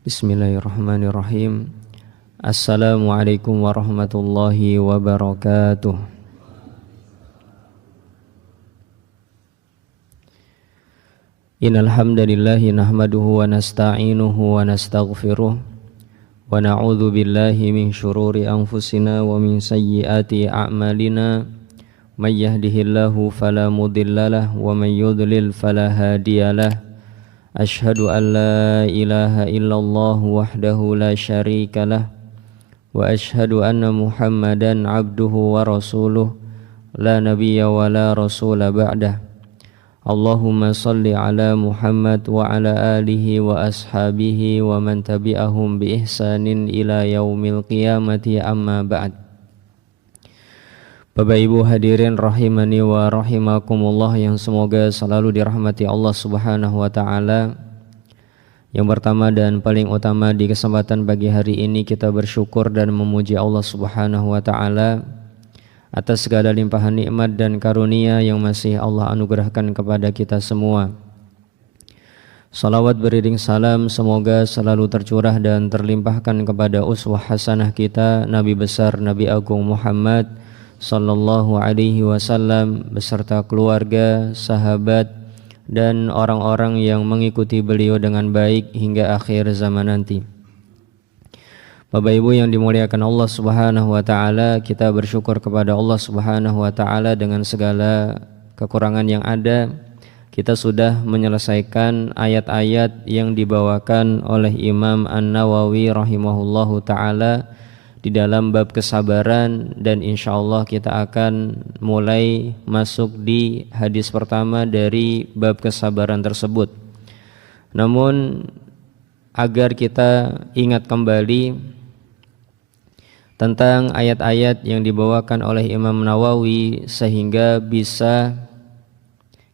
Bismillahirrahmanirrahim. Assalamualaikum warahmatullahi wabarakatuh. Innal hamdalillahi nahmaduhu wa nasta'inuhu wa nastaghfiruh wa na'udzu billahi min syururi anfusina wa min sayyiati a'malina. May yahdihillahu fala mudhillalah wa may yudlil fala hadiyalah. Ashhadu an la ilaha illallah wahdahu la syarika lah wa ashhadu anna Muhammadan abduhu wa rasuluh la nabiyya wa la rasula ba'dah. Allahumma salli ala Muhammad wa ala alihi wa ashabihi wa man tabi'ahum bi ihsanin ila yaumil qiyamati, amma ba'd. Bapak Ibu hadirin rahimani wa rahimakumullah yang semoga selalu dirahmati Allah Subhanahu wa taala. Yang pertama dan paling utama di kesempatan pagi hari ini kita bersyukur dan memuji Allah Subhanahu wa taala atas segala limpahan nikmat dan karunia yang masih Allah anugerahkan kepada kita semua. Salawat beriring salam semoga selalu tercurah dan terlimpahkan kepada uswah hasanah kita Nabi besar Nabi Agung Muhammad sallallahu alaihi wasallam beserta keluarga, sahabat dan orang-orang yang mengikuti beliau dengan baik hingga akhir zaman nanti. Bapak Ibu yang dimuliakan Allah Subhanahu wa taala, kita bersyukur kepada Allah Subhanahu wa taala dengan segala kekurangan yang ada. Kita sudah menyelesaikan ayat-ayat yang dibawakan oleh Imam An-Nawawi rahimahullahu taala di dalam bab kesabaran, dan insyaallah kita akan mulai masuk di hadis pertama dari bab kesabaran tersebut. Namun agar kita ingat kembali tentang ayat-ayat yang dibawakan oleh Imam Nawawi sehingga bisa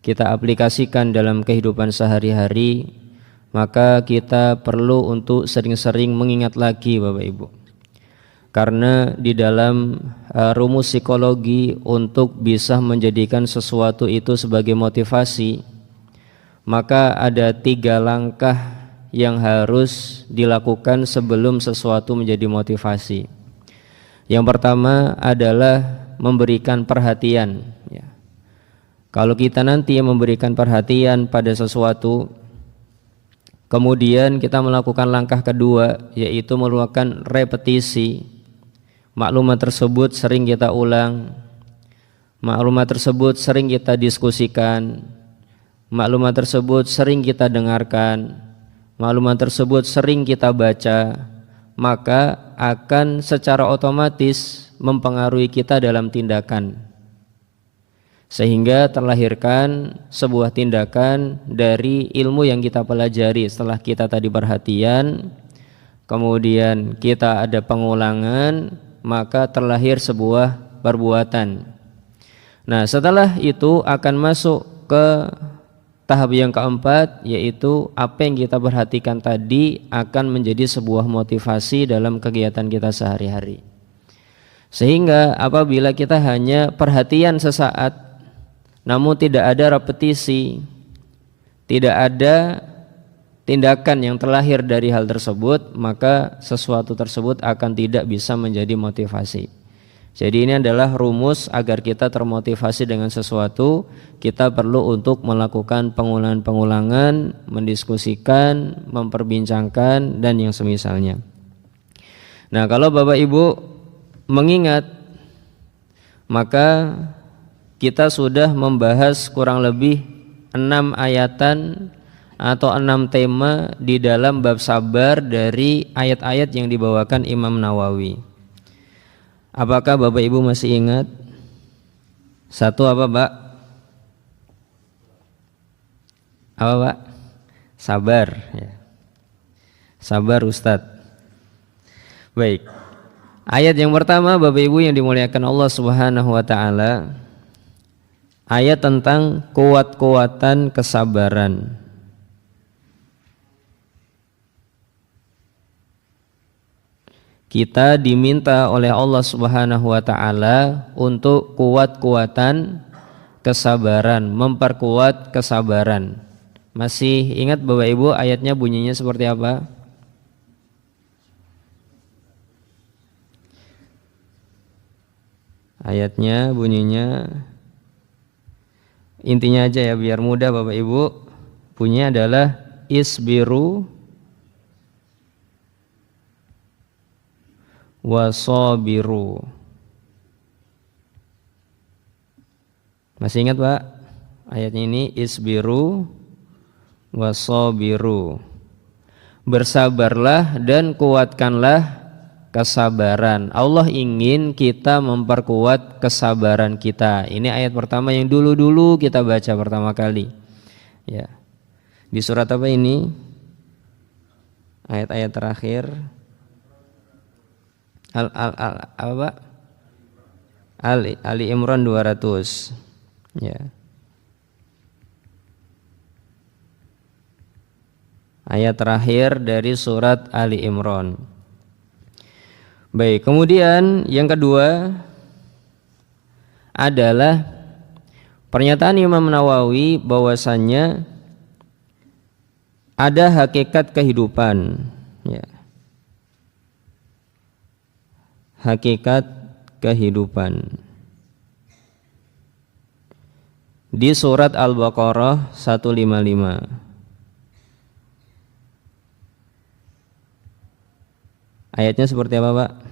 kita aplikasikan dalam kehidupan sehari-hari, maka kita perlu untuk sering-sering mengingat lagi Bapak Ibu. Karena di dalam rumus psikologi untuk bisa menjadikan sesuatu itu sebagai motivasi, maka ada 3 langkah yang harus dilakukan sebelum sesuatu menjadi motivasi. Yang pertama adalah memberikan perhatian. Kalau kita nanti memberikan perhatian pada sesuatu, kemudian kita melakukan langkah kedua, yaitu melakukan repetisi. Maklumat tersebut sering kita ulang, maklumat tersebut sering kita diskusikan, maklumat tersebut sering kita dengarkan, maklumat tersebut sering kita baca, maka akan secara otomatis mempengaruhi kita dalam tindakan, sehingga terlahirkan sebuah tindakan dari ilmu yang kita pelajari. Setelah kita tadi perhatian, kemudian kita ada pengulangan, maka terlahir sebuah perbuatan. Nah, setelah itu akan masuk ke tahap yang keempat, yaitu apa yang kita perhatikan tadi akan menjadi sebuah motivasi dalam kegiatan kita sehari-hari. Sehingga apabila kita hanya perhatian sesaat namun tidak ada repetisi, tidak ada tindakan yang terlahir dari hal tersebut, maka sesuatu tersebut akan tidak bisa menjadi motivasi. Jadi ini adalah rumus agar kita termotivasi dengan sesuatu. Kita perlu untuk melakukan pengulangan-pengulangan, mendiskusikan, memperbincangkan, dan yang semisalnya. Nah, kalau Bapak Ibu mengingat, maka kita sudah membahas kurang lebih 6 ayatan atau 6 tema di dalam bab sabar dari ayat-ayat yang dibawakan Imam Nawawi. Apakah Bapak Ibu masih ingat? Satu apa Pak? Apa Pak? Sabar ya. Sabar Ustadz. Baik. Ayat yang pertama Bapak Ibu yang dimuliakan Allah Subhanahu wa taala, ayat tentang kuat-kuatan kesabaran. Kita diminta oleh Allah Subhanahu wa taala untuk kuat-kuatan kesabaran, memperkuat kesabaran. Masih ingat Bapak Ibu ayatnya bunyinya seperti apa? Ayatnya bunyinya, intinya aja ya biar mudah Bapak Ibu. Bunyinya adalah isbiru wasabiru. Masih ingat Pak? Ayatnya ini isbiru wasabiru. Bersabarlah dan kuatkanlah kesabaran. Allah ingin kita memperkuat kesabaran kita. Ini ayat pertama yang dulu-dulu kita baca pertama kali. Ya. Di surat apa ini? Ayat-ayat terakhir. Apa? Ali Imran 200. Ya. Ayat terakhir dari surat Ali Imran. Baik, kemudian yang kedua adalah pernyataan Imam Nawawi bahwasannya ada hakikat kehidupan, ya. Hakikat kehidupan. Di surat Al-Baqarah 155. Ayatnya seperti apa Pak?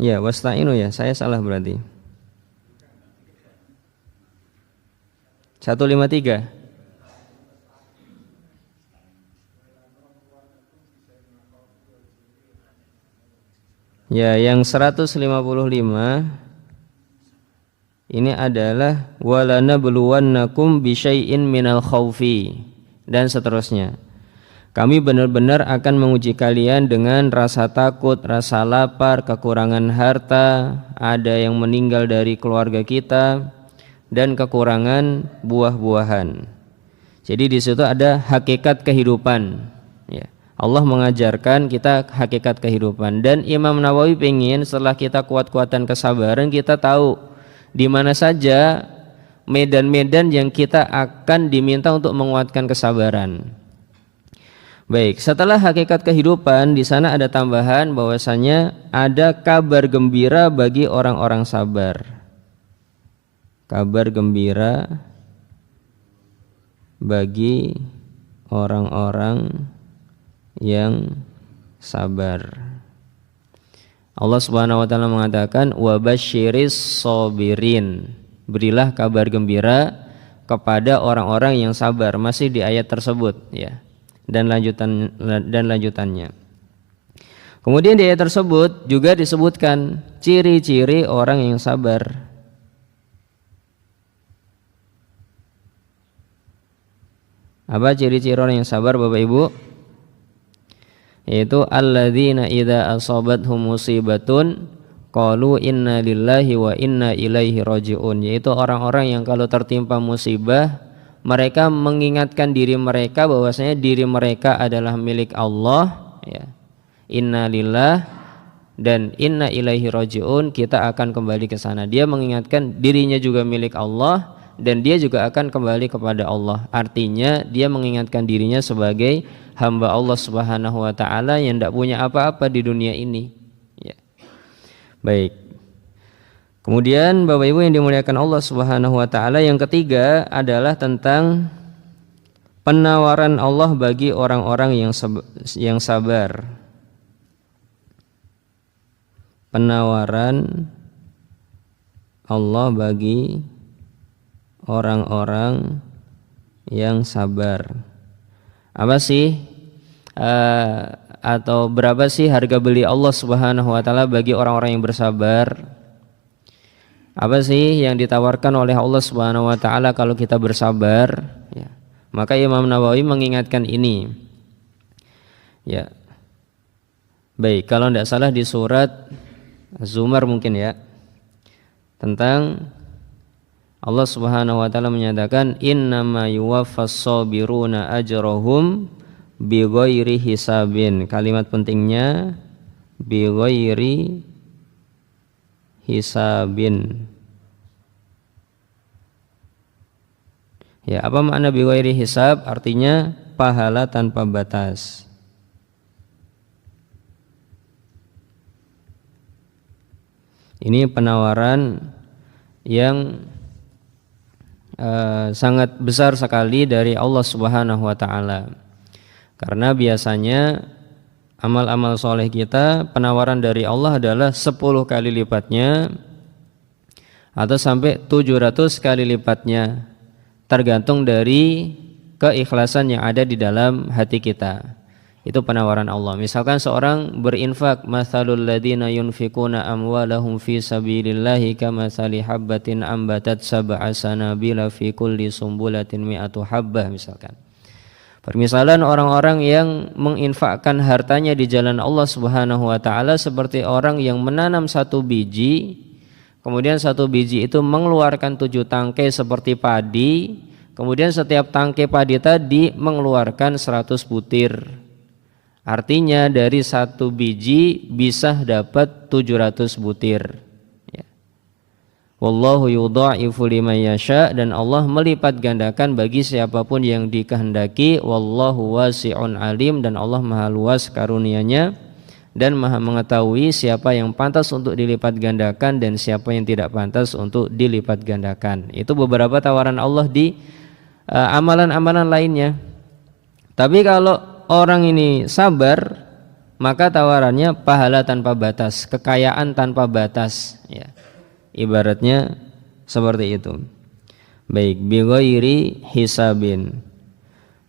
Ya, wasta'inu ya, saya salah berarti. 153. Ya, yang 155 ini adalah walana buluwannakum bisyai'in minal khaufi dan seterusnya. Kami benar-benar akan menguji kalian dengan rasa takut, rasa lapar, kekurangan harta, ada yang meninggal dari keluarga kita, dan kekurangan buah-buahan. Jadi di situ ada hakikat kehidupan. Ya. Allah mengajarkan kita hakikat kehidupan. Dan Imam Nawawi pengen setelah kita kuat-kuatan kesabaran, kita tahu di mana saja medan-medan yang kita akan diminta untuk menguatkan kesabaran. Baik, setelah hakikat kehidupan di sana ada tambahan bahwasanya ada kabar gembira bagi orang-orang sabar. Kabar gembira bagi orang-orang yang sabar. Allah Subhanahu wa taala mengatakan wa basyiris sabirin. Berilah kabar gembira kepada orang-orang yang sabar. Masih di ayat tersebut ya. Dan lanjutannya. Kemudian di ayat tersebut juga disebutkan ciri-ciri orang yang sabar. Apa ciri-ciri orang yang sabar Bapak Ibu? Yaitu alladzina idza asabathum musibatun qalu inna lillahi wa inna ilaihi rajiun. Yaitu orang-orang yang kalau tertimpa musibah mereka mengingatkan diri mereka bahwasanya diri mereka adalah milik Allah, ya. Inna lillah dan inna ilaihi rajiun, kita akan kembali ke sana. Dia mengingatkan dirinya juga milik Allah dan dia juga akan kembali kepada Allah. Artinya dia mengingatkan dirinya sebagai hamba Allah Subhanahu wa taala yang tidak punya apa-apa di dunia ini, ya. Baik. Kemudian Bapak Ibu yang dimuliakan Allah Subhanahu wa taala, yang ketiga adalah tentang penawaran Allah bagi orang-orang yang sabar. Penawaran Allah bagi orang-orang yang sabar. Apa sih atau berapa sih harga beli Allah Subhanahu wa taala bagi orang-orang yang bersabar? Apa sih yang ditawarkan oleh Allah Subhanahu wa taala kalau kita bersabar, ya. Maka Imam Nawawi mengingatkan ini. Ya. Baik, kalau tidak salah di surat Az-Zumar mungkin ya. Tentang Allah Subhanahu wa taala menyatakan innama yuwaffas sabiruna ajrahum bighairi hisabin. Kalimat pentingnya bighairi hisabin. Ya, apa makna bighairi hisab? Artinya pahala tanpa batas. Ini penawaran yang sangat besar sekali dari Allah Subhanahu wa taala. Karena biasanya amal-amal soleh kita penawaran dari Allah adalah 10 kali lipatnya atau sampai 700 kali lipatnya, tergantung dari keikhlasan yang ada di dalam hati kita. Itu penawaran Allah. Misalkan seorang berinfak, matsalul ladzina yunfikuna amwalahum fi sabilillahi kamatsali habbatin ambatat sab'a sanabila fi kulli sumbulatin mi'atu habbah misalkan. Permisalan orang-orang yang menginfakkan hartanya di jalan Allah Subhanahu wa taala seperti orang yang menanam satu biji, kemudian satu biji itu mengeluarkan 7 tangkai seperti padi, kemudian setiap tangkai padi tadi mengeluarkan 100 butir. Artinya dari satu biji bisa dapat 700 butir. Ya. Wallahu yudha'ifu liman yasha, dan Allah melipat gandakan bagi siapapun yang dikehendaki. Wallahu wasi'un alim, dan Allah maha luas karunia-Nya dan maha mengetahui siapa yang pantas untuk dilipat gandakan dan siapa yang tidak pantas untuk dilipat gandakan. Itu beberapa tawaran Allah di amalan-amalan lainnya. Tapi kalau orang ini sabar, maka tawarannya pahala tanpa batas, kekayaan tanpa batas, ya. Ibaratnya seperti itu. Baik, bighairi hisabin.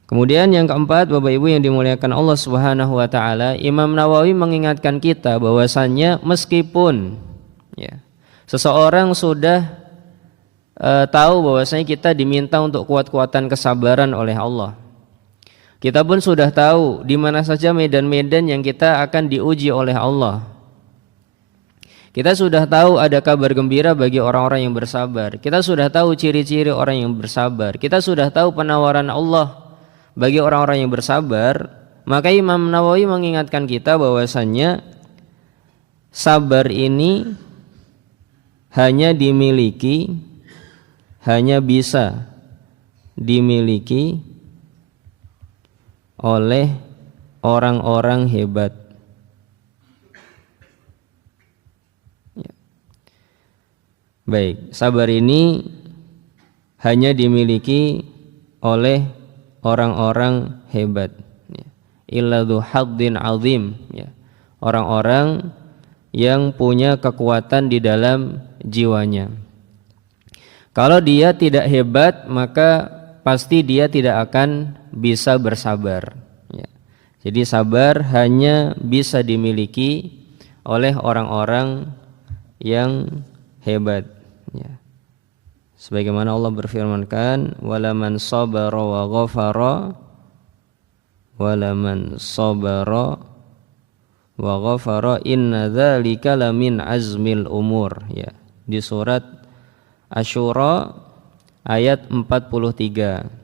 Kemudian yang keempat, Bapak Ibu yang dimuliakan Allah Subhanahu wa taala, Imam Nawawi mengingatkan kita bahwasannya meskipun ya, seseorang sudah tahu bahwasanya kita diminta untuk kuat-kuatan kesabaran oleh Allah. Kita pun sudah tahu di mana saja medan-medan yang kita akan diuji oleh Allah. Kita sudah tahu ada kabar gembira bagi orang-orang yang bersabar. Kita sudah tahu ciri-ciri orang yang bersabar. Kita sudah tahu penawaran Allah bagi orang-orang yang bersabar. Maka Imam Nawawi mengingatkan kita bahwasannya sabar ini hanya bisa dimiliki oleh orang-orang hebat. Ya. Baik, sabar ini hanya dimiliki oleh orang-orang hebat. Ya. Illa dzu haddin azim. Ya. Orang-orang yang punya kekuatan di dalam jiwanya. Kalau dia tidak hebat, maka pasti dia tidak akan bisa bersabar. Ya. Jadi sabar hanya bisa dimiliki oleh orang-orang yang hebat. Ya. Sebagaimana Allah berfirmankan, walaman sabara wa ghafara, walaman sabara wa ghafara inna dzalika lamin azmil umur. Ya. Di surat Asy-Syura ayat 43.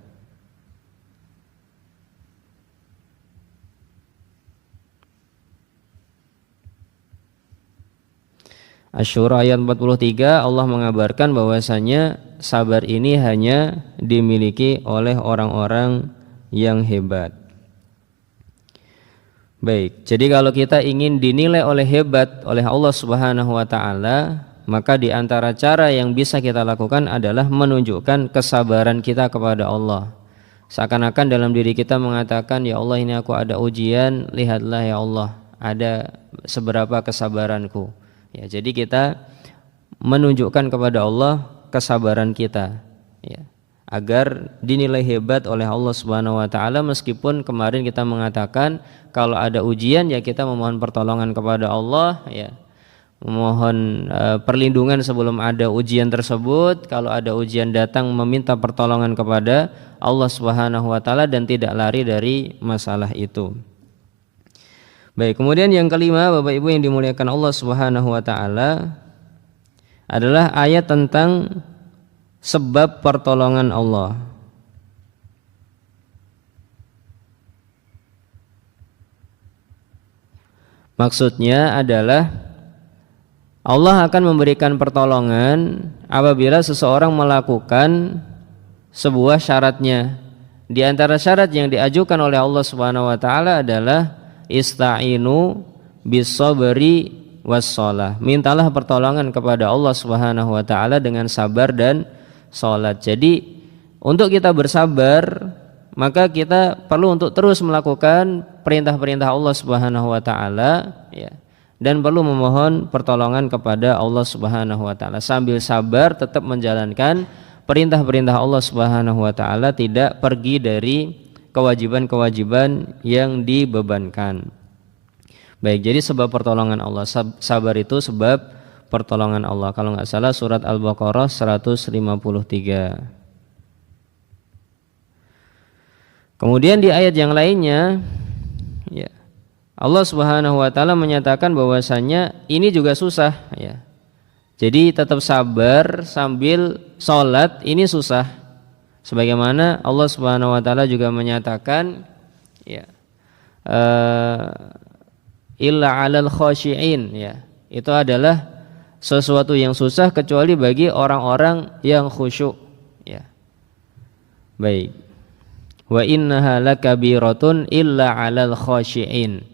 Asy-Syura ayat 43, Allah mengabarkan bahwasanya sabar ini hanya dimiliki oleh orang-orang yang hebat. Baik, jadi kalau kita ingin dinilai oleh hebat oleh Allah Subhanahu wa taala, maka di antara cara yang bisa kita lakukan adalah menunjukkan kesabaran kita kepada Allah. Seakan-akan dalam diri kita mengatakan, ya Allah, ini aku ada ujian, lihatlah ya Allah, ada seberapa kesabaranku. Ya, jadi kita menunjukkan kepada Allah kesabaran kita, ya, agar dinilai hebat oleh Allah Subhanahu wa taala. Meskipun kemarin kita mengatakan kalau ada ujian ya kita memohon pertolongan kepada Allah, ya, memohon perlindungan sebelum ada ujian tersebut. Kalau ada ujian datang meminta pertolongan kepada Allah Subhanahu wa taala dan tidak lari dari masalah itu. Baik, kemudian yang kelima, Bapak Ibu yang dimuliakan Allah Subhanahu wa taala, adalah ayat tentang sebab pertolongan Allah. Maksudnya adalah Allah akan memberikan pertolongan apabila seseorang melakukan sebuah syaratnya. Di antara syarat yang diajukan oleh Allah Subhanahu wa taala adalah ista'inu bis-sabri wassalah. Mintalah pertolongan kepada Allah Subhanahu wa taala dengan sabar dan salat. Jadi untuk kita bersabar, maka kita perlu untuk terus melakukan perintah-perintah Allah Subhanahu wa taala ya. Dan perlu memohon pertolongan kepada Allah Subhanahu wa taala. Sambil sabar tetap menjalankan perintah-perintah Allah Subhanahu wa taala, tidak pergi dari kewajiban-kewajiban yang dibebankan. Baik, jadi sebab pertolongan Allah, sabar itu sebab pertolongan Allah. Kalau nggak salah surat Al-Baqarah 153. Kemudian di ayat yang lainnya ya, Allah Subhanahu wa taala menyatakan bahwasanya ini juga susah ya. Jadi tetap sabar sambil sholat ini susah. Sebagaimana Allah Subhanahu wa taala juga menyatakan ya, illa 'alal khashi'in ya. Itu adalah sesuatu yang susah kecuali bagi orang-orang yang khusyuk ya. Baik. Wa innaha lakabiratun illa 'alal khashi'in.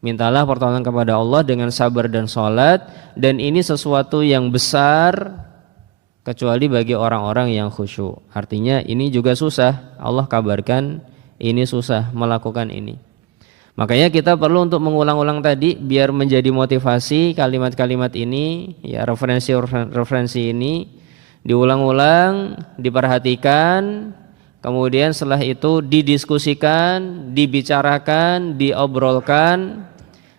Mintalah pertolongan kepada Allah dengan sabar dan salat, dan ini sesuatu yang besar kecuali bagi orang-orang yang khusyuk. Artinya ini juga susah. Allah kabarkan ini susah melakukan ini. Makanya kita perlu untuk mengulang-ulang tadi biar menjadi motivasi kalimat-kalimat ini ya, referensi ini diulang-ulang, diperhatikan, kemudian setelah itu didiskusikan, dibicarakan, diobrolkan,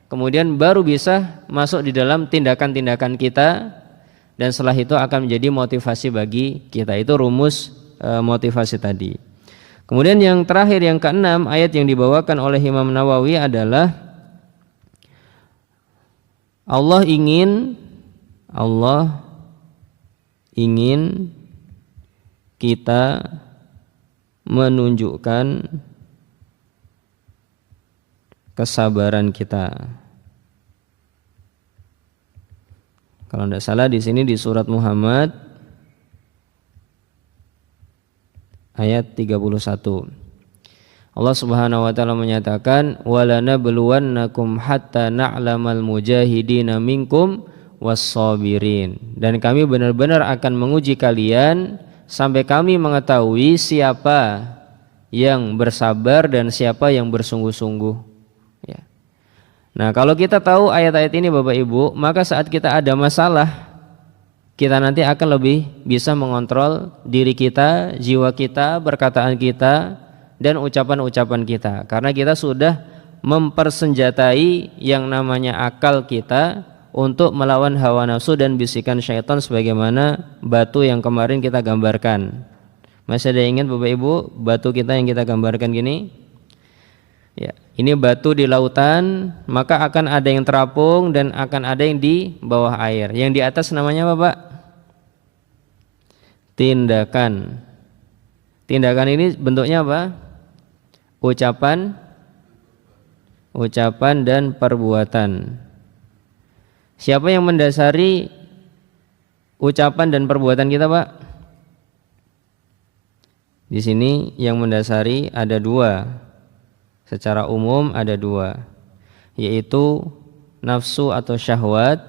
kemudian baru bisa masuk di dalam tindakan-tindakan kita, dan setelah itu akan menjadi motivasi bagi kita. Itu rumus motivasi tadi. Kemudian yang terakhir, yang keenam, ayat yang dibawakan oleh Imam Nawawi adalah Allah ingin kita menunjukkan kesabaran kita. Kalau tidak salah di sini di surat Muhammad ayat 31. Allah Subhanahu wa taala menyatakan walanabluwannakum hatta na'lamal mujahidina minkum was-sabirin. Dan kami benar-benar akan menguji kalian sampai kami mengetahui siapa yang bersabar dan siapa yang bersungguh-sungguh ya. Nah, kalau kita tahu ayat-ayat ini Bapak Ibu, maka saat kita ada masalah, kita nanti akan lebih bisa mengontrol diri kita, jiwa kita, perkataan kita, dan ucapan-ucapan kita. Karena kita sudah mempersenjatai yang namanya akal kita untuk melawan hawa nafsu dan bisikan syaitan, sebagaimana batu yang kemarin kita gambarkan. Masih ada yang ingat Bapak Ibu batu kita yang kita gambarkan gini? Ya, ini batu di lautan, maka akan ada yang terapung dan akan ada yang di bawah air. Yang di atas namanya apa, Pak? Tindakan. Tindakan ini bentuknya apa? Ucapan dan perbuatan. Siapa yang mendasari ucapan dan perbuatan kita, Pak? Di sini yang mendasari ada dua. Secara umum ada dua, yaitu nafsu atau syahwat.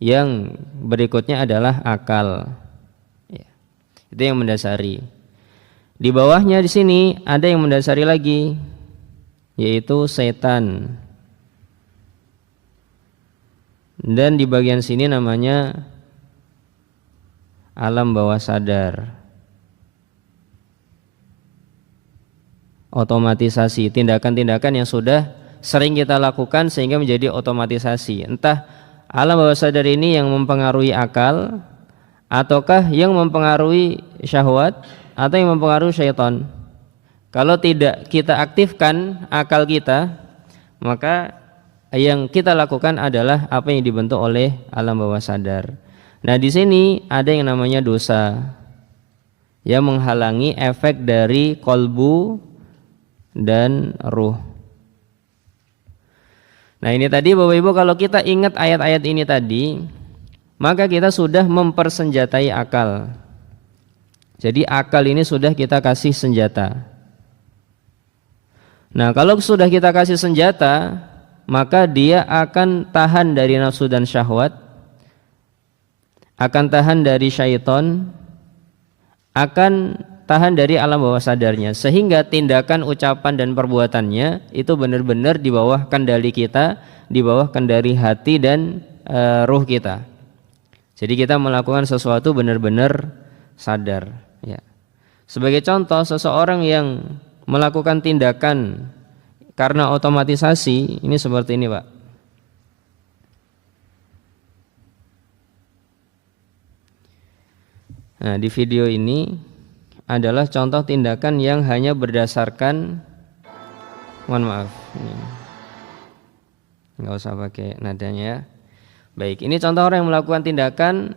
Yang berikutnya adalah akal. Ya, itu yang mendasari. Di bawahnya di sini ada yang mendasari lagi, yaitu setan. Dan di bagian sini namanya alam bawah sadar. Otomatisasi, tindakan-tindakan yang sudah sering kita lakukan sehingga menjadi otomatisasi. Entah alam bawah sadar ini yang mempengaruhi akal, ataukah yang mempengaruhi syahwat, atau yang mempengaruhi syaitan. Kalau tidak kita aktifkan akal kita, maka yang kita lakukan adalah apa yang dibentuk oleh alam bawah sadar. Nah, di sini ada yang namanya dosa yang menghalangi efek dari kolbu dan ruh. Nah, ini tadi Bapak Ibu, kalau kita ingat ayat-ayat ini tadi, maka kita sudah mempersenjatai akal. Jadi akal ini sudah kita kasih senjata. Nah, kalau sudah kita kasih senjata, maka dia akan tahan dari nafsu dan syahwat, akan tahan dari syaitan, akan tahan dari alam bawah sadarnya, sehingga tindakan, ucapan dan perbuatannya itu benar-benar di bawah kendali kita, di bawah kendali hati dan ruh kita. Jadi kita melakukan sesuatu benar-benar sadar, ya. Sebagai contoh, seseorang yang melakukan tindakan karena otomatisasi ini seperti ini, Pak. Nah, di video ini adalah contoh tindakan yang hanya berdasarkan, mohon maaf, ini nggak usah pakai nadanya ya. Baik, ini contoh orang yang melakukan tindakan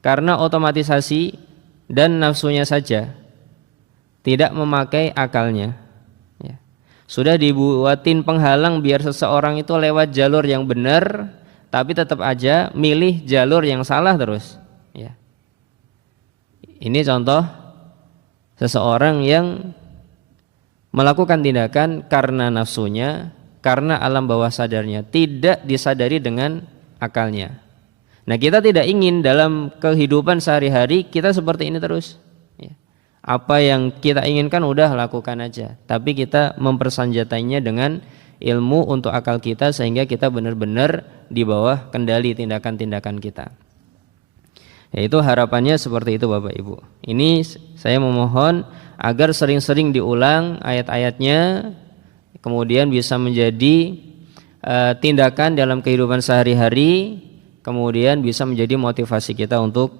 karena otomatisasi dan nafsunya saja, tidak memakai akalnya. Ya. Sudah dibuatin penghalang biar seseorang itu lewat jalur yang benar, tapi tetap aja milih jalur yang salah terus. Ya. Ini contoh seseorang yang melakukan tindakan karena nafsunya, karena alam bawah sadarnya, tidak disadari dengan akalnya. Nah, kita tidak ingin dalam kehidupan sehari-hari kita seperti ini terus. Ya. Apa yang kita inginkan udah lakukan aja, tapi kita mempersenjatainya dengan ilmu untuk akal kita sehingga kita benar-benar di bawah kendali tindakan-tindakan kita. Yaitu harapannya seperti itu Bapak Ibu. Ini saya memohon agar sering-sering diulang ayat-ayatnya, kemudian bisa menjadi tindakan dalam kehidupan sehari-hari, kemudian bisa menjadi motivasi kita untuk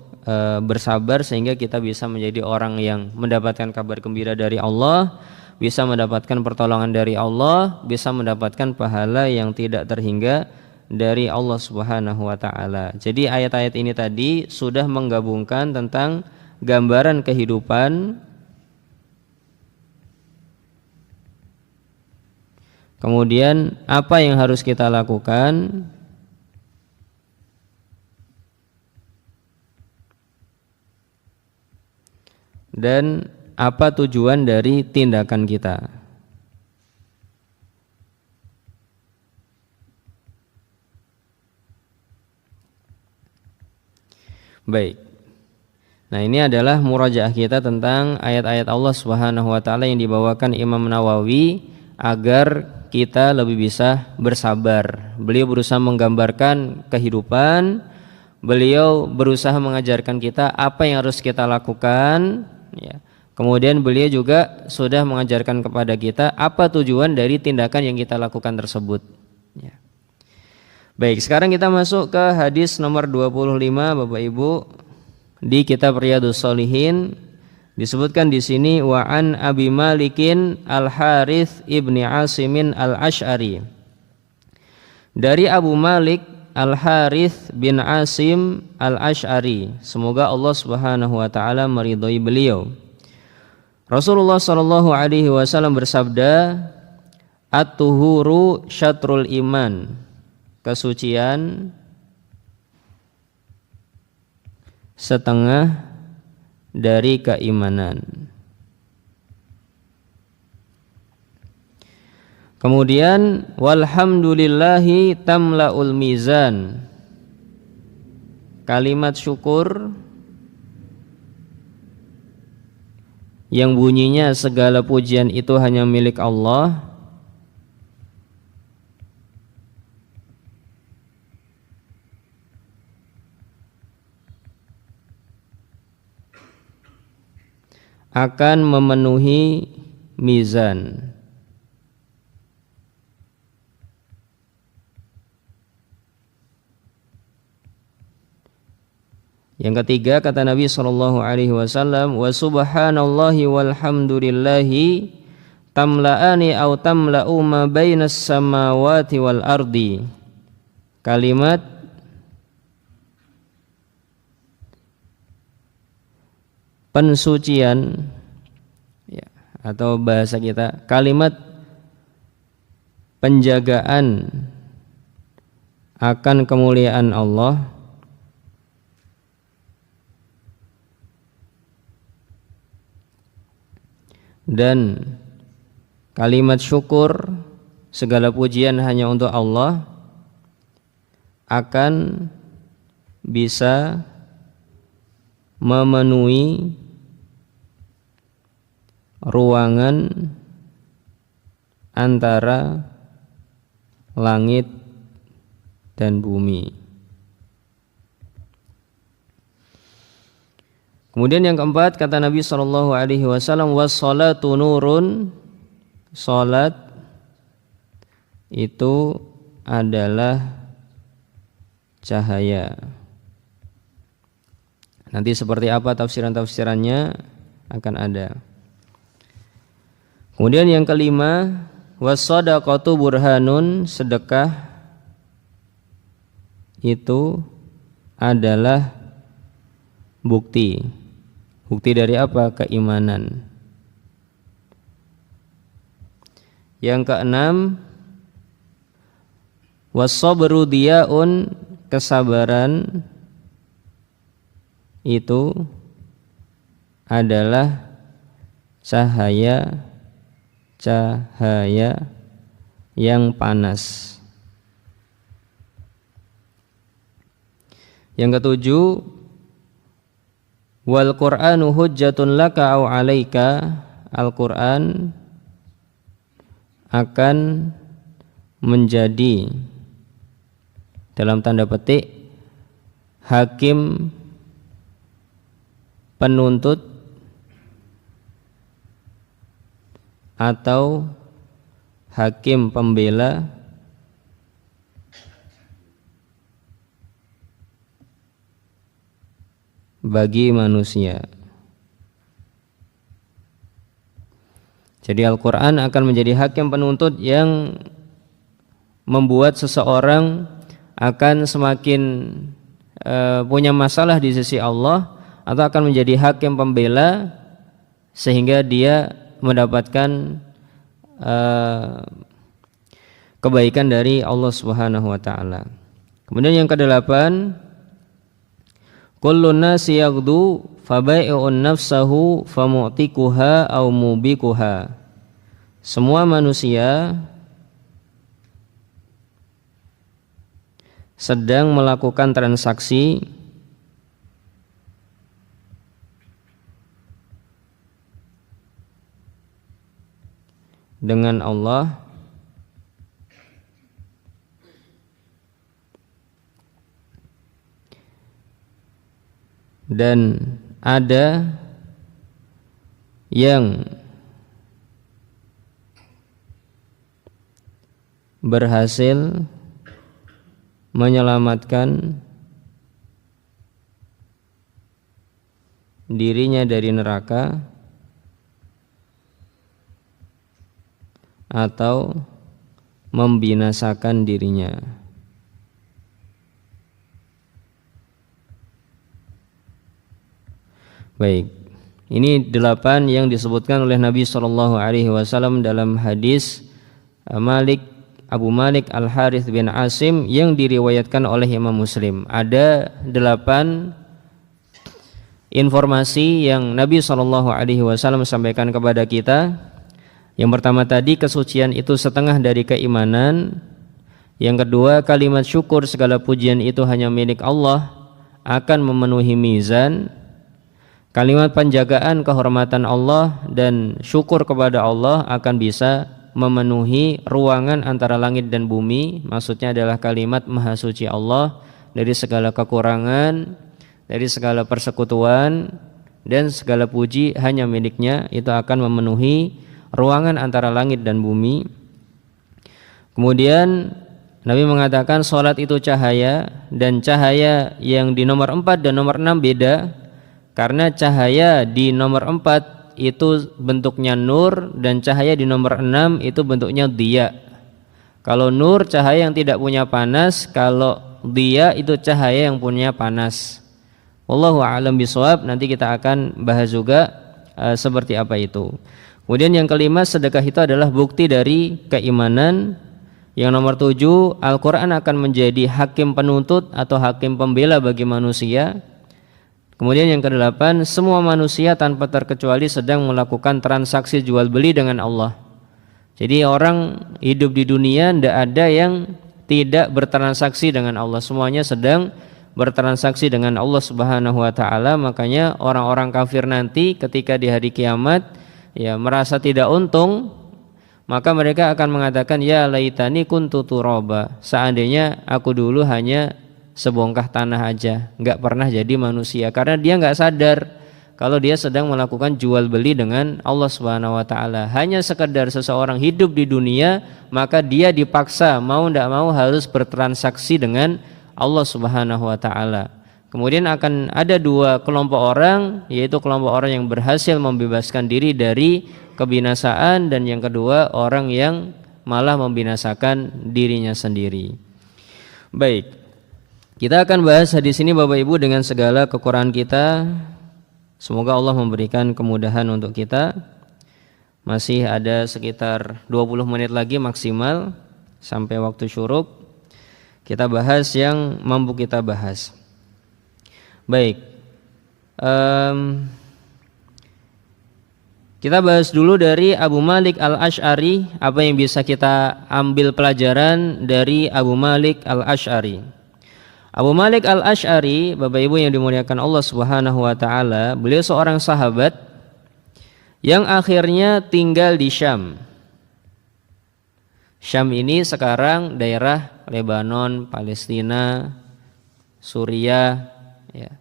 bersabar sehingga kita bisa menjadi orang yang mendapatkan kabar gembira dari Allah, bisa mendapatkan pertolongan dari Allah, bisa mendapatkan pahala yang tidak terhingga dari Allah Subhanahu wa taala. Jadi ayat-ayat ini tadi sudah menggabungkan tentang gambaran kehidupan, kemudian apa yang harus kita lakukan, dan apa tujuan dari tindakan kita. Baik. Nah, ini adalah murajaah kita tentang ayat-ayat Allah Subhanahu wa taala yang dibawakan Imam Nawawi agar kita lebih bisa bersabar. Beliau berusaha menggambarkan kehidupan, beliau berusaha mengajarkan kita apa yang harus kita lakukan, ya. Kemudian beliau juga sudah mengajarkan kepada kita apa tujuan dari tindakan yang kita lakukan tersebut, ya. Baik, sekarang kita masuk ke hadis nomor 25 Bapak Ibu di kitab Riyadhus Shalihin. Disebutkan di sini wa an Abi Malikin Al-Harits ibni Asimin Al-Asy'ari. Dari Abu Malik Al-Harits bin Asim Al-Asy'ari, semoga Allah Subhanahu wa taala meridhai beliau. Rasulullah sallallahu alaihi wasallam bersabda, "At-tuhuru syatrul iman." Kesucian setengah dari keimanan. Kemudian walhamdulillahi tamlaul mizan. Kalimat syukur yang bunyinya segala pujian itu hanya milik Allah, akan memenuhi mizan. Yang ketiga kata Nabi sallallahu alaihi wasallam, wa subhanallahi walhamdulillahi tamla'ani aw tamla'u ma bainas samawati wal ardi. Kalimat pensucian, ya, atau bahasa kita kalimat penjagaan akan kemuliaan Allah dan kalimat syukur, segala pujian hanya untuk Allah, akan bisa memenuhi ruangan antara langit dan bumi. Kemudian yang keempat, kata Nabi SAW, was-salatu nurun, salat itu adalah cahaya. Nanti seperti apa tafsiran-tafsirannya akan ada. Kemudian yang kelima, was-shadaqatu burhanun, sedekah itu adalah bukti. Bukti dari apa? Keimanan. Yang keenam, was-sabru diyaun, kesabaran itu adalah cahaya yang panas. Yang ketujuh, wal Qur'anu hujjatun laka au 'alaika, Al-Qur'an akan menjadi dalam tanda petik hakim penuntut atau hakim pembela bagi manusia. Jadi Al-Quran akan menjadi hakim penuntut yang membuat seseorang akan semakin punya masalah di sisi Allah, atau akan menjadi hakim pembela sehingga dia mendapatkan kebaikan dari Allah Subhanahu wa taala. Kemudian yang kedelapan, kullun nasi yaghdu fabai'un nafsahu famu'tikuha au mubikuha. Semua manusia sedang melakukan transaksi dengan Allah dan ada yang berhasil menyelamatkan dirinya dari neraka atau membinasakan dirinya. Baik, ini 8 yang disebutkan oleh Nabi SAW dalam hadis Abu Malik Al-Harith bin Asim yang diriwayatkan oleh Imam Muslim. Ada 8 informasi yang Nabi SAW sampaikan kepada kita. Yang pertama tadi, kesucian itu setengah dari keimanan. Yang kedua, kalimat syukur, segala pujian itu hanya milik Allah, akan memenuhi mizan. Kalimat penjagaan kehormatan Allah dan syukur kepada Allah akan bisa memenuhi ruangan antara langit dan bumi. Maksudnya adalah kalimat maha suci Allah dari segala kekurangan, dari segala persekutuan, dan segala puji hanya miliknya. Itu akan memenuhi ruangan antara langit dan bumi. Kemudian Nabi mengatakan salat itu cahaya, dan cahaya yang di nomor 4 dan nomor 6 beda. Karena cahaya di nomor 4 itu bentuknya nur, dan cahaya di nomor 6 itu bentuknya diya. Kalau nur cahaya yang tidak punya panas, kalau diya itu cahaya yang punya panas. Wallahu a'lam bishawab. Nanti kita akan bahas juga seperti apa itu. Kemudian yang kelima, sedekah itu adalah bukti dari keimanan. Yang nomor 7, Al-Quran akan menjadi hakim penuntut atau hakim pembela bagi manusia. Kemudian yang ke-8, semua manusia tanpa terkecuali sedang melakukan transaksi jual beli dengan Allah. Jadi orang hidup di dunia tidak ada yang tidak bertransaksi dengan Allah, semuanya sedang bertransaksi dengan Allah Subhanahu wa taala. Makanya orang-orang kafir nanti ketika di hari kiamat ya merasa tidak untung, maka mereka akan mengatakan ya laitani kuntu turaba, seandainya aku dulu hanya sebongkah tanah aja, enggak pernah jadi manusia. Karena dia enggak sadar kalau dia sedang melakukan jual beli dengan Allah Subhanahu wa taala. Hanya sekedar seseorang hidup di dunia, maka dia dipaksa mau tidak mau harus bertransaksi dengan Allah Subhanahu wa taala. Kemudian akan ada dua kelompok orang, yaitu kelompok orang yang berhasil membebaskan diri dari kebinasaan, dan yang kedua orang yang malah membinasakan dirinya sendiri. Baik, kita akan bahas hadis ini Bapak Ibu dengan segala kekurangan kita. Semoga Allah memberikan kemudahan untuk kita. Masih ada sekitar 20 menit lagi maksimal sampai waktu syuruk. Kita bahas yang mampu kita bahas. Baik, kita bahas dulu dari Abu Malik Al-Asy'ari. Apa yang bisa kita ambil pelajaran dari Abu Malik Al-Asy'ari? Abu Malik Al-Asy'ari, Bapak Ibu yang dimuliakan Allah Subhanahu wa taala, beliau seorang sahabat yang akhirnya tinggal di Syam. Syam ini sekarang daerah Lebanon, Palestina, Suriah ya.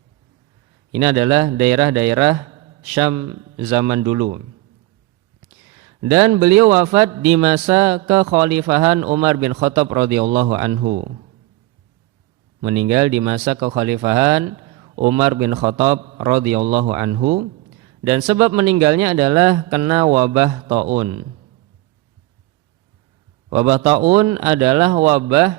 Ini adalah daerah-daerah Syam zaman dulu. Dan beliau wafat di masa kekhalifahan Umar bin Khattab radhiyallahu anhu. Meninggal di masa kekhalifahan Umar bin Khattab radhiyallahu anhu, dan sebab meninggalnya adalah kena wabah taun. Wabah taun adalah wabah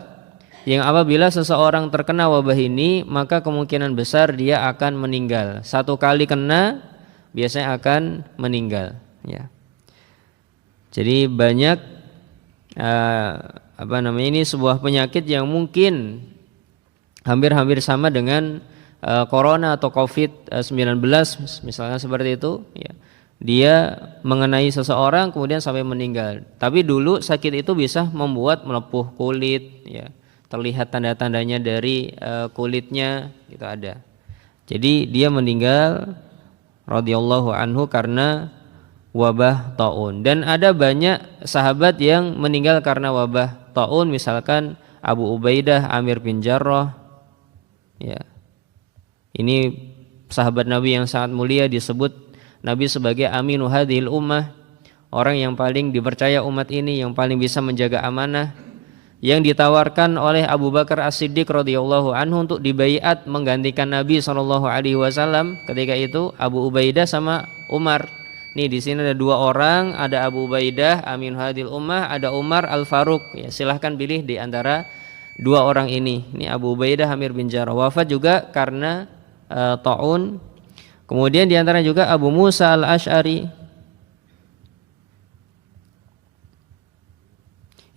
yang apabila seseorang terkena wabah ini, maka kemungkinan besar dia akan meninggal. Satu kali kena biasanya akan meninggal ya. Jadi banyak ini sebuah penyakit yang mungkin hampir-hampir sama dengan corona atau COVID-19 misalnya seperti itu ya. Dia mengenai seseorang kemudian sampai meninggal. Tapi dulu sakit itu bisa membuat melepuh kulit ya. Terlihat tanda-tandanya dari kulitnya itu ada. Jadi dia meninggal radhiyallahu anhu karena wabah taun. Dan ada banyak sahabat yang meninggal karena wabah taun, misalkan Abu Ubaidah Amir bin Jarrah ya. Ini sahabat Nabi yang sangat mulia, disebut Nabi sebagai aminu hadhil ummah, orang yang paling dipercaya umat ini, yang paling bisa menjaga amanah, yang ditawarkan oleh Abu Bakar As-Siddiq radhiyallahu anhu untuk dibaiat menggantikan Nabi SAW. Ketika itu Abu Ubaidah sama Umar. Nih di sini ada dua orang, ada Abu Ubaidah aminu hadhil ummah, ada Umar Al-Faruq ya. Silahkan pilih di antara dua orang ini. Ini Abu Ubaidah Amir bin Jarrah wafat juga karena taun. Kemudian di antara juga Abu Musa Al-Asy'ari.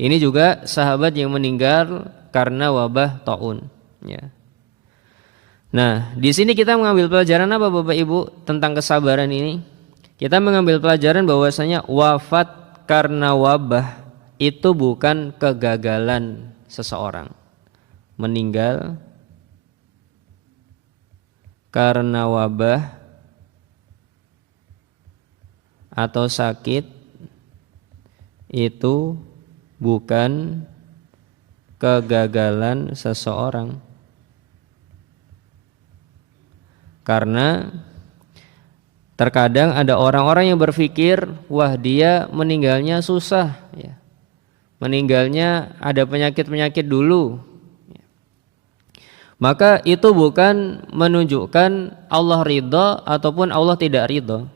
Ini juga sahabat yang meninggal karena wabah taun ya. Nah, di sini kita mengambil pelajaran apa Bapak Ibu tentang kesabaran ini? Kita mengambil pelajaran bahwasanya wafat karena wabah itu bukan kegagalan seseorang. Meninggal karena wabah atau sakit itu bukan kegagalan seseorang. Karena terkadang ada orang-orang yang berpikir, wah dia meninggalnya susah ya. Meninggalnya ada penyakit-penyakit dulu. Maka itu bukan menunjukkan Allah ridha ataupun Allah tidak ridha.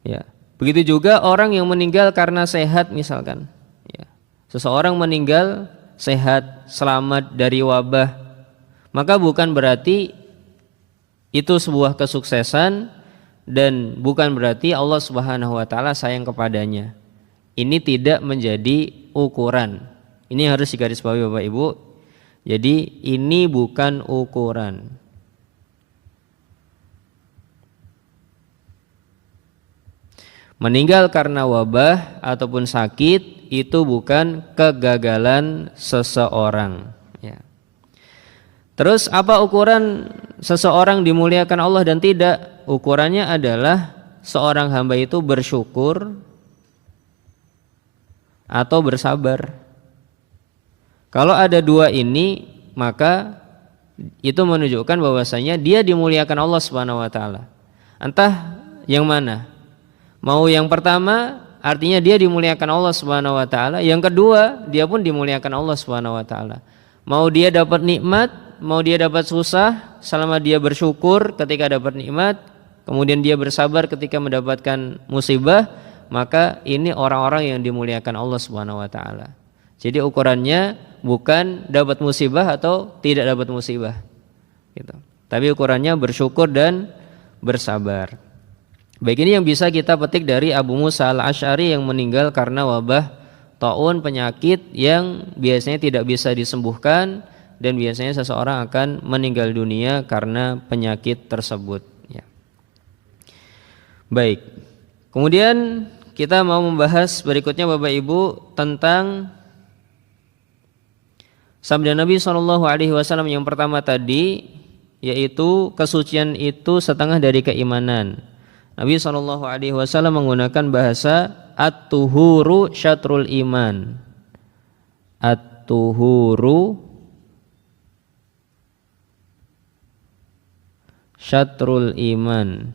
Ya. Begitu juga orang yang meninggal karena sehat misalkan. Ya. Seseorang meninggal sehat, selamat dari wabah, maka bukan berarti itu sebuah kesuksesan dan bukan berarti Allah Subhanahu wa taala sayang kepadanya. Ini tidak menjadi ukuran. Ini harus digarisbawahi Bapak Ibu. Jadi ini bukan ukuran. Meninggal karena wabah ataupun sakit itu bukan kegagalan seseorang, ya. Terus apa ukuran seseorang dimuliakan Allah dan tidak? Ukurannya adalah seorang hamba itu bersyukur atau bersabar. Kalau ada dua ini, maka itu menunjukkan bahwasanya dia dimuliakan Allah Subhanahu wa taala. Entah yang mana. Mau yang pertama artinya dia dimuliakan Allah Subhanahu wa taala, yang kedua dia pun dimuliakan Allah Subhanahu wa taala. Mau dia dapat nikmat, mau dia dapat susah, selama dia bersyukur ketika dapat nikmat, kemudian dia bersabar ketika mendapatkan musibah, maka ini orang-orang yang dimuliakan Allah Subhanahu wa taala. Jadi ukurannya bukan dapat musibah atau tidak dapat musibah, gitu. Tapi ukurannya bersyukur dan bersabar. Baik, ini yang bisa kita petik dari Abu Musa al-Asy'ari yang meninggal karena wabah taun, penyakit yang biasanya tidak bisa disembuhkan dan biasanya seseorang akan meninggal dunia karena penyakit tersebut, ya. Baik, kemudian kita mau membahas berikutnya Bapak Ibu tentang sabda Nabi SAW yang pertama tadi, yaitu kesucian itu setengah dari keimanan. Nabi SAW menggunakan bahasa at-tuhuru syatrul iman. At-tuhuru syatrul iman.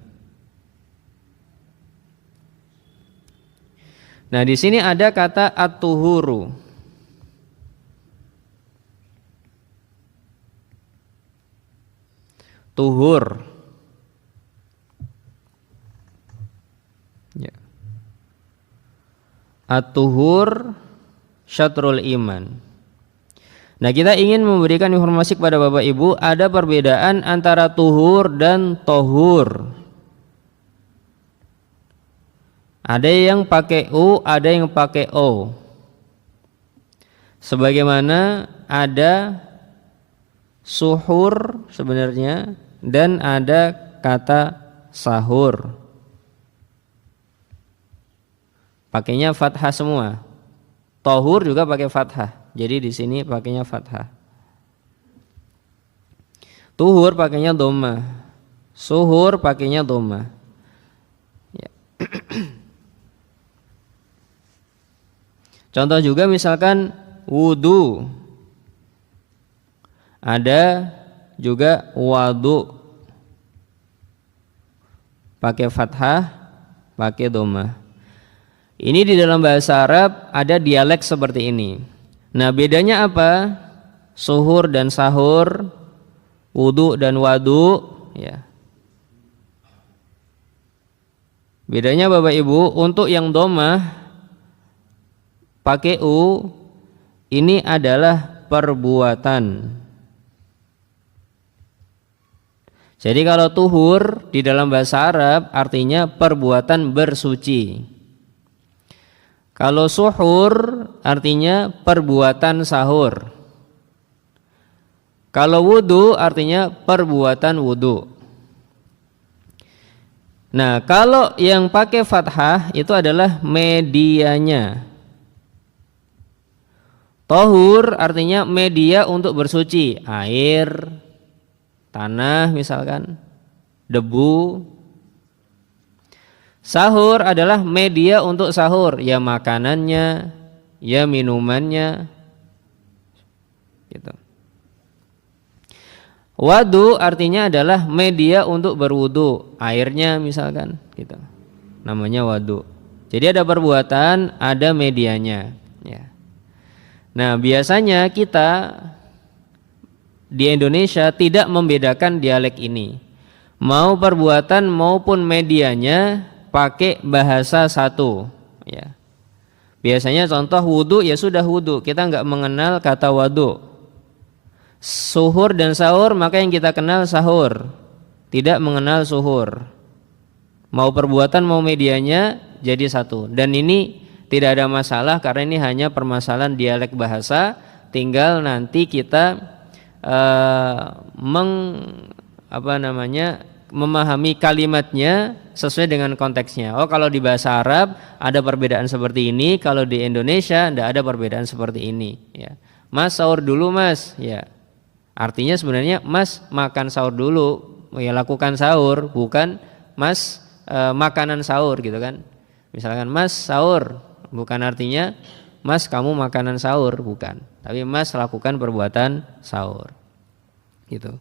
Nah, di sini ada kata at-tuhuru. Tuhur. Ya. At-tuhur syatrul iman. Nah, kita ingin memberikan informasi kepada Bapak Ibu, ada perbedaan antara tuhur dan tohur. Ada yang pakai U, ada yang pakai O. Sebagaimana ada suhur sebenarnya dan ada kata sahur. Pakainya fathah semua. Tohur juga pakai fathah. Jadi di sini pakainya fathah. Tuhur pakainya dhamma. Suhur pakainya dhamma. Ya. Contoh juga misalkan wudu. Ada juga wadu. Pakai fathah, pakai dhamma. Ini di dalam bahasa Arab ada dialek seperti ini. Nah, bedanya apa? Suhur dan sahur, wudu dan wadu, ya. Bedanya Bapak Ibu, untuk yang dhammah pakai U, ini adalah perbuatan. Jadi kalau tuhur di dalam bahasa Arab artinya perbuatan bersuci. Kalau suhur artinya perbuatan sahur. Kalau wudu artinya perbuatan wudu. Nah, kalau yang pakai fathah itu adalah medianya. Tohur artinya media untuk bersuci, air, tanah misalkan, debu. Sahur adalah media untuk sahur, ya makanannya, ya minumannya, gitu. Wadu artinya adalah media untuk berwudu, airnya misalkan, gitu. Namanya wadu. Jadi ada perbuatan, ada medianya, ya. Nah, biasanya kita di Indonesia tidak membedakan dialek ini. Mau perbuatan maupun medianya pakai bahasa satu, ya. Biasanya contoh wudu, ya sudah wudu, kita nggak mengenal kata wadu. Suhur dan sahur, maka yang kita kenal sahur, tidak mengenal suhur. Mau perbuatan mau medianya jadi satu. Dan ini tidak ada masalah karena ini hanya permasalahan dialek bahasa. Tinggal nanti kita memahami kalimatnya sesuai dengan konteksnya. Oh, kalau di bahasa Arab ada perbedaan seperti ini, kalau di Indonesia tidak ada perbedaan seperti ini. Ya. Mas sahur dulu mas. Ya. Artinya sebenarnya mas makan sahur dulu, ya lakukan sahur, bukan mas makanan sahur gitu kan. Misalkan mas sahur, bukan artinya mas kamu makanan sahur, bukan. Tapi mas lakukan perbuatan sahur. Gitu.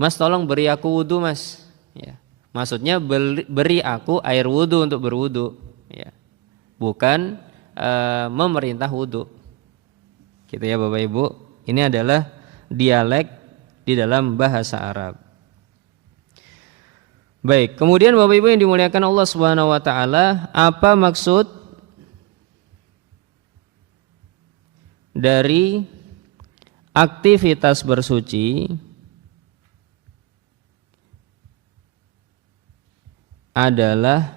Mas tolong beri aku wudu mas. Ya. Maksudnya beri aku air wudu untuk berwudu. Ya. Bukan memerintah wudu. Gitu ya Bapak Ibu. Ini adalah dialek di dalam bahasa Arab. Baik, kemudian Bapak Ibu yang dimuliakan Allah Subhanahu wa taala, apa maksud dari aktivitas bersuci adalah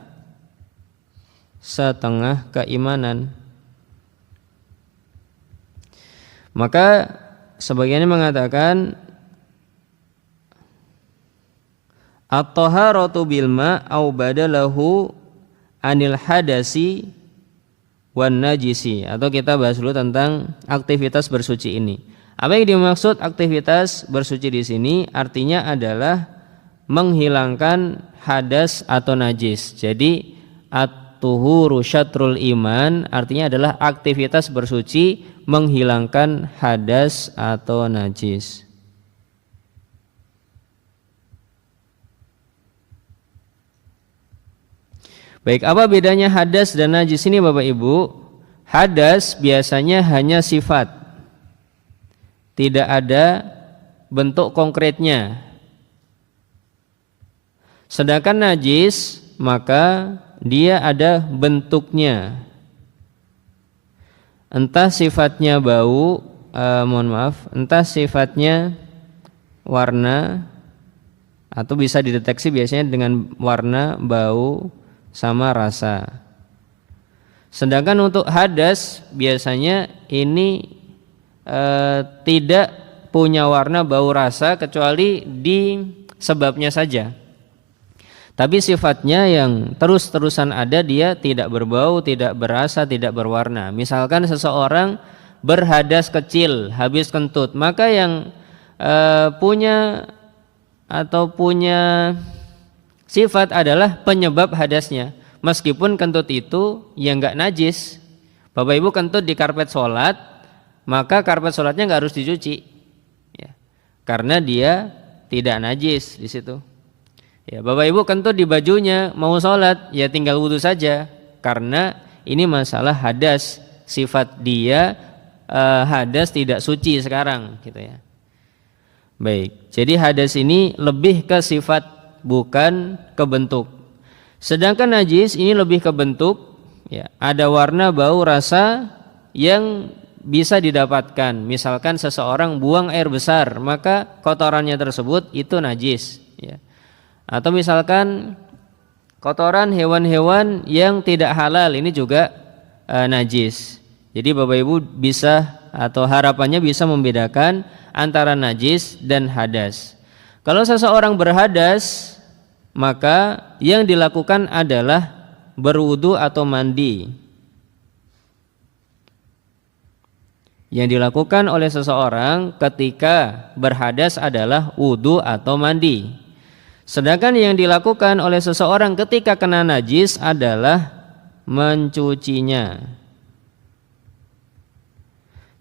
setengah keimanan? Maka sebagiannya mengatakan at-taharatu bil ma' au badalahu anil hadasi wan najisi. Atau kita bahas dulu tentang aktivitas bersuci ini. Apa yang dimaksud aktivitas bersuci di sini? Artinya adalah menghilangkan hadas atau najis. Jadi at-tuhuru syatrul iman artinya adalah aktivitas bersuci menghilangkan hadas atau najis. Baik, apa bedanya hadas dan najis ini Bapak Ibu? Hadas biasanya hanya sifat, tidak ada bentuk konkretnya. Sedangkan najis maka dia ada bentuknya. Entah sifatnya bau, entah sifatnya warna, atau bisa dideteksi biasanya dengan warna, bau, sama rasa. Sedangkan untuk hadas biasanya ini tidak punya warna, bau, rasa kecuali di sebabnya saja. Tapi sifatnya yang terus-terusan ada, dia tidak berbau, tidak berasa, tidak berwarna. Misalkan seseorang berhadas kecil, habis kentut, maka yang punya sifat adalah penyebab hadasnya. Meskipun kentut itu ya enggak najis. Bapak Ibu kentut di karpet sholat, maka karpet sholatnya enggak harus dicuci, ya, karena dia tidak najis di situ. Ya, Bapak Ibu kentut di bajunya mau sholat, ya tinggal wudu saja, karena ini masalah hadas. Sifat dia hadas tidak suci sekarang, gitu ya. Baik, jadi hadas ini lebih ke sifat, bukan ke bentuk. Sedangkan najis ini lebih ke bentuk, ya, ada warna, bau, rasa yang bisa didapatkan. Misalkan seseorang buang air besar, maka kotorannya tersebut itu najis, ya. Atau misalkan kotoran hewan-hewan yang tidak halal, ini juga najis. Jadi Bapak Ibu bisa, atau harapannya bisa membedakan antara najis dan hadas. Kalau seseorang berhadas, maka yang dilakukan adalah berwudu atau mandi. Yang dilakukan oleh seseorang ketika berhadas adalah wudu atau mandi. Sedangkan yang dilakukan oleh seseorang ketika kena najis adalah mencucinya.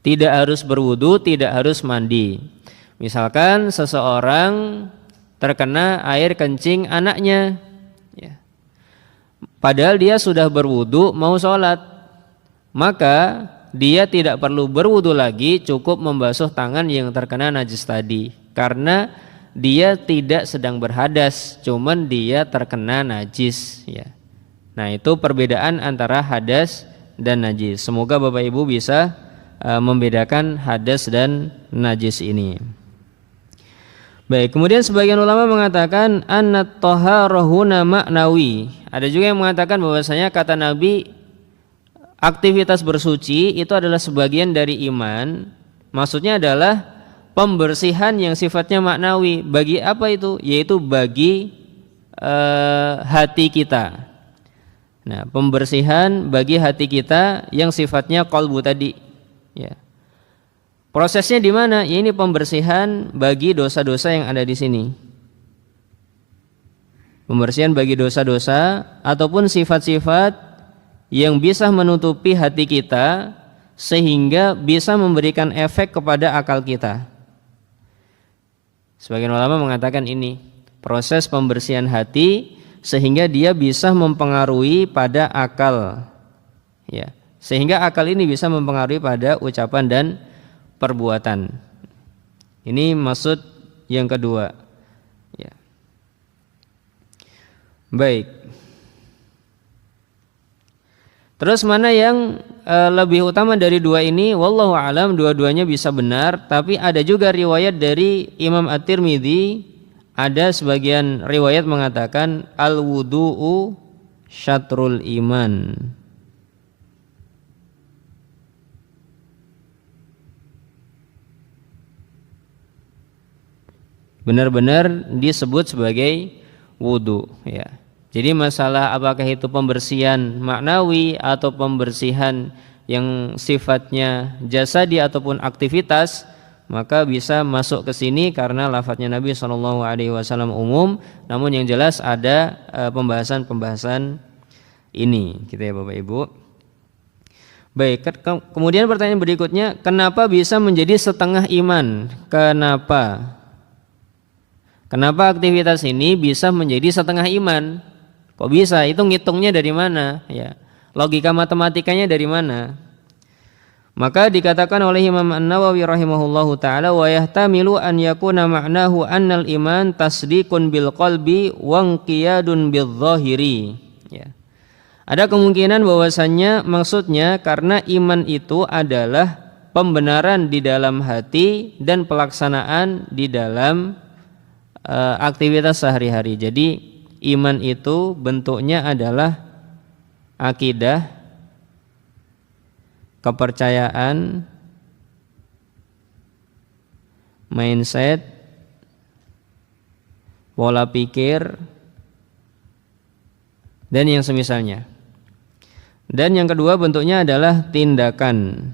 Tidak harus berwudu, tidak harus mandi. Misalkan seseorang terkena air kencing anaknya, ya, padahal dia sudah berwudu mau sholat, maka dia tidak perlu berwudu lagi, cukup membasuh tangan yang terkena najis tadi, karena dia tidak sedang berhadas, cuman dia terkena najis, ya. Nah, itu perbedaan antara hadas dan najis. Semoga Bapak Ibu bisa membedakan hadas dan najis ini. Baik, kemudian sebagian ulama mengatakan annat taharahuna ma'nawi. Ada juga yang mengatakan bahwasanya kata Nabi aktivitas bersuci itu adalah sebagian dari iman. Maksudnya adalah pembersihan yang sifatnya maknawi. Bagi apa itu? Yaitu bagi hati kita. Nah, pembersihan bagi hati kita yang sifatnya qalbu tadi, ya. Prosesnya di mana? Ya, ini pembersihan bagi dosa-dosa yang ada di sini. Pembersihan bagi dosa-dosa ataupun sifat-sifat yang bisa menutupi hati kita sehingga bisa memberikan efek kepada akal kita. Sebagian ulama mengatakan ini proses pembersihan hati sehingga dia bisa mempengaruhi pada akal, ya. Sehingga akal ini bisa mempengaruhi pada ucapan dan perbuatan. Ini maksud yang kedua, ya. Baik. Terus mana yang lebih utama dari dua ini? Wallahu a'lam, dua-duanya bisa benar, tapi ada juga riwayat dari Imam At-Tirmidzi, ada sebagian riwayat mengatakan al-wudu'u syatrul iman. Benar-benar disebut sebagai wudu, ya. Jadi masalah apakah itu pembersihan maknawi atau pembersihan yang sifatnya jasadi ataupun aktivitas, maka bisa masuk ke sini karena lafadznya Nabi SAW umum. Namun yang jelas ada pembahasan-pembahasan ini, gitu ya Bapak Ibu. Baik, kemudian pertanyaan berikutnya, kenapa bisa menjadi setengah iman? Kenapa aktivitas ini bisa menjadi setengah iman? Kok bisa? Itu ngitungnya dari mana? Ya, logika matematikanya dari mana? Maka dikatakan oleh Imam An-Nawawi rahimahullahu taala, wa yahtamilu an yakuna ma'nahu annal iman tasdiqun bil qalbi wa inqiyadun bil zahiri. Ya. Ada kemungkinan bahwasannya maksudnya karena iman itu adalah pembenaran di dalam hati dan pelaksanaan di dalam aktivitas sehari-hari. Jadi iman itu bentuknya adalah akidah, kepercayaan, mindset, pola pikir, dan yang semisalnya. Dan yang kedua bentuknya adalah tindakan.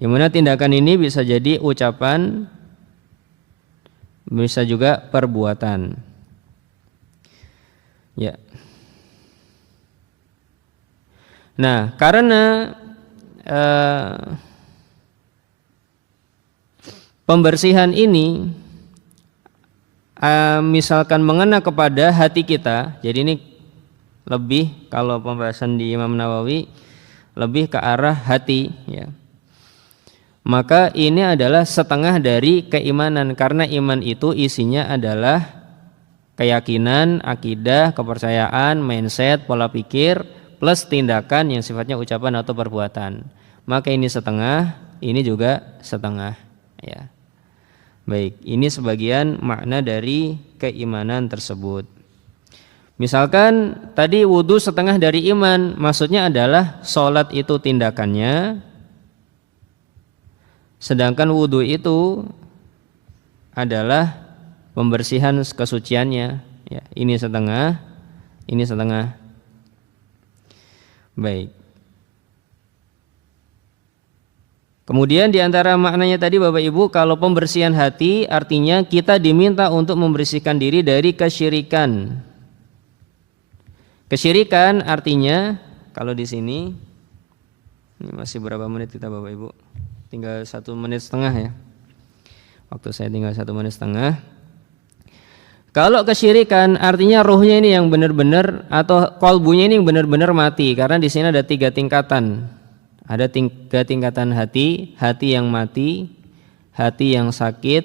Yang mana tindakan ini bisa jadi ucapan, bisa juga perbuatan. Ya. Nah, karena pembersihan ini misalkan mengena kepada hati kita, jadi ini lebih, kalau pembahasan di Imam Nawawi lebih ke arah hati, ya. Maka ini adalah setengah dari keimanan, karena iman itu isinya adalah keyakinan, akidah, kepercayaan, mindset, pola pikir, plus tindakan yang sifatnya ucapan atau perbuatan. Maka ini setengah, ini juga setengah, ya. Baik, ini sebagian makna dari keimanan tersebut. Misalkan tadi wudu setengah dari iman, maksudnya adalah sholat itu tindakannya, sedangkan wudu itu adalah pembersihan kesuciannya, ya. Ini setengah, ini setengah. Baik. Kemudian di antara maknanya tadi Bapak Ibu, kalau pembersihan hati artinya kita diminta untuk membersihkan diri dari kesyirikan. Kesyirikan artinya, kalau di sini, ini masih berapa menit kita Bapak Ibu? Tinggal 1 menit setengah ya. Waktu saya tinggal 1 menit setengah. Kalau kesyirikan artinya ruhnya ini yang benar-benar, atau kolbunya ini yang benar-benar mati. Karena di sini ada 3 tingkatan. Ada 3 tingkatan hati: hati yang mati, hati yang sakit,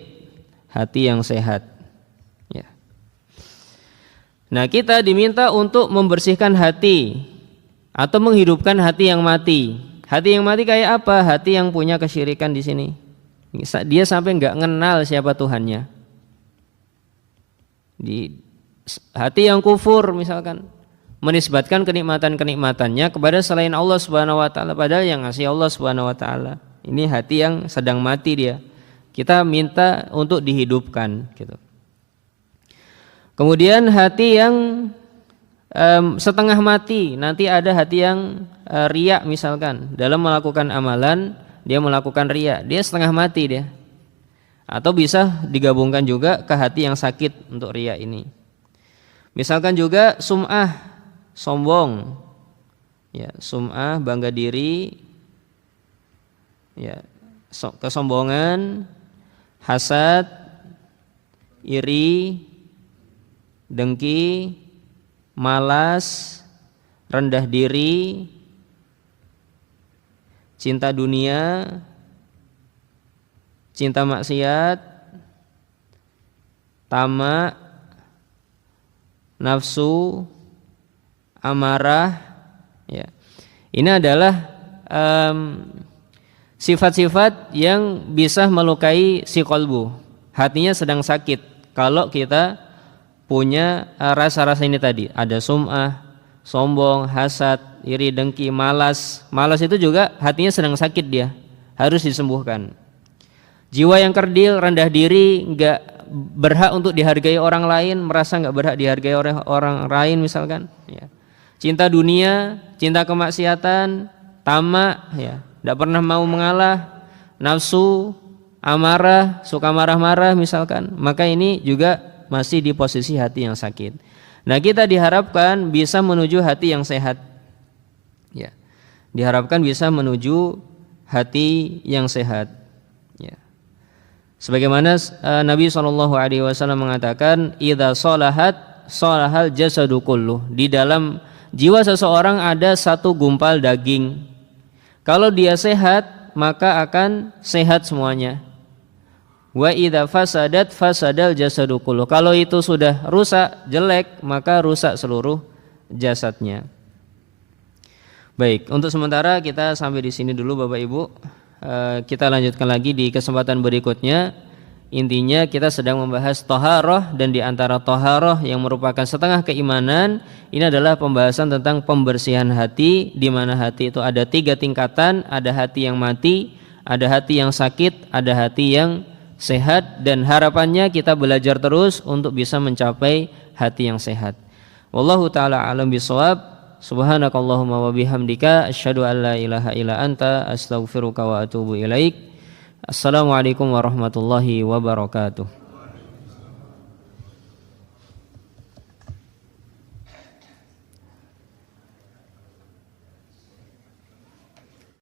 hati yang sehat. Ya. Nah, kita diminta untuk membersihkan hati atau menghidupkan hati yang mati. Hati yang mati kayak apa? Hati yang punya kesyirikan di sini. Dia sampai nggak kenal siapa Tuhannya. Di hati yang kufur misalkan, menisbatkan kenikmatan-kenikmatannya kepada selain Allah Subhanahu wa taala, padahal yang ngasih Allah Subhanahu wa taala. Ini hati yang sedang mati dia. Kita minta untuk dihidupkan gitu. Kemudian hati yang setengah mati, nanti ada hati yang riya misalkan dalam melakukan amalan dia melakukan riya, dia setengah mati dia. Atau bisa digabungkan juga ke hati yang sakit untuk riya ini. Misalkan juga sum'ah, sombong, ya sum'ah bangga diri, ya kesombongan, hasad, iri, dengki, malas, rendah diri, cinta dunia, cinta maksiat, tamak, nafsu, amarah, ya. Ini adalah sifat-sifat yang bisa melukai si qalbu. Hatinya sedang sakit kalau kita punya rasa-rasa ini tadi. Ada sum'ah, sombong, hasad, iri, dengki, malas. Malas itu juga hatinya sedang sakit dia, harus disembuhkan. Jiwa yang kerdil, rendah diri, enggak berhak untuk dihargai orang lain, merasa enggak berhak dihargai oleh orang lain misalkan, ya. Cinta dunia, cinta kemaksiatan, tamak, ya, enggak pernah mau mengalah, nafsu, amarah, suka marah-marah misalkan, maka ini juga masih di posisi hati yang sakit. Nah, kita diharapkan bisa menuju hati yang sehat, ya. Diharapkan bisa menuju hati yang sehat. Sebagaimana Nabi SAW mengatakan, idza sholahat sholahal jasadu kulluh. Di dalam jiwa seseorang ada satu gumpal daging. Kalau dia sehat, maka akan sehat semuanya. Wa idza fasadat fasadal jasadu kulluh. Kalau itu sudah rusak, jelek, maka rusak seluruh jasadnya. Baik, untuk sementara kita sampai di sini dulu Bapak Ibu. Kita lanjutkan lagi di kesempatan berikutnya. Intinya kita sedang membahas toharoh, dan di antara toharoh yang merupakan setengah keimanan ini adalah pembahasan tentang pembersihan hati, di mana hati itu ada 3 tingkatan, ada hati yang mati, ada hati yang sakit, ada hati yang sehat, dan harapannya kita belajar terus untuk bisa mencapai hati yang sehat. Wallahu taala alam bisawab. Subhanakallahumma wa bihamdika asyhadu an la ilaha illa anta astaghfiruka wa atubu ilaik. Assalamualaikum warahmatullahi wabarakatuh.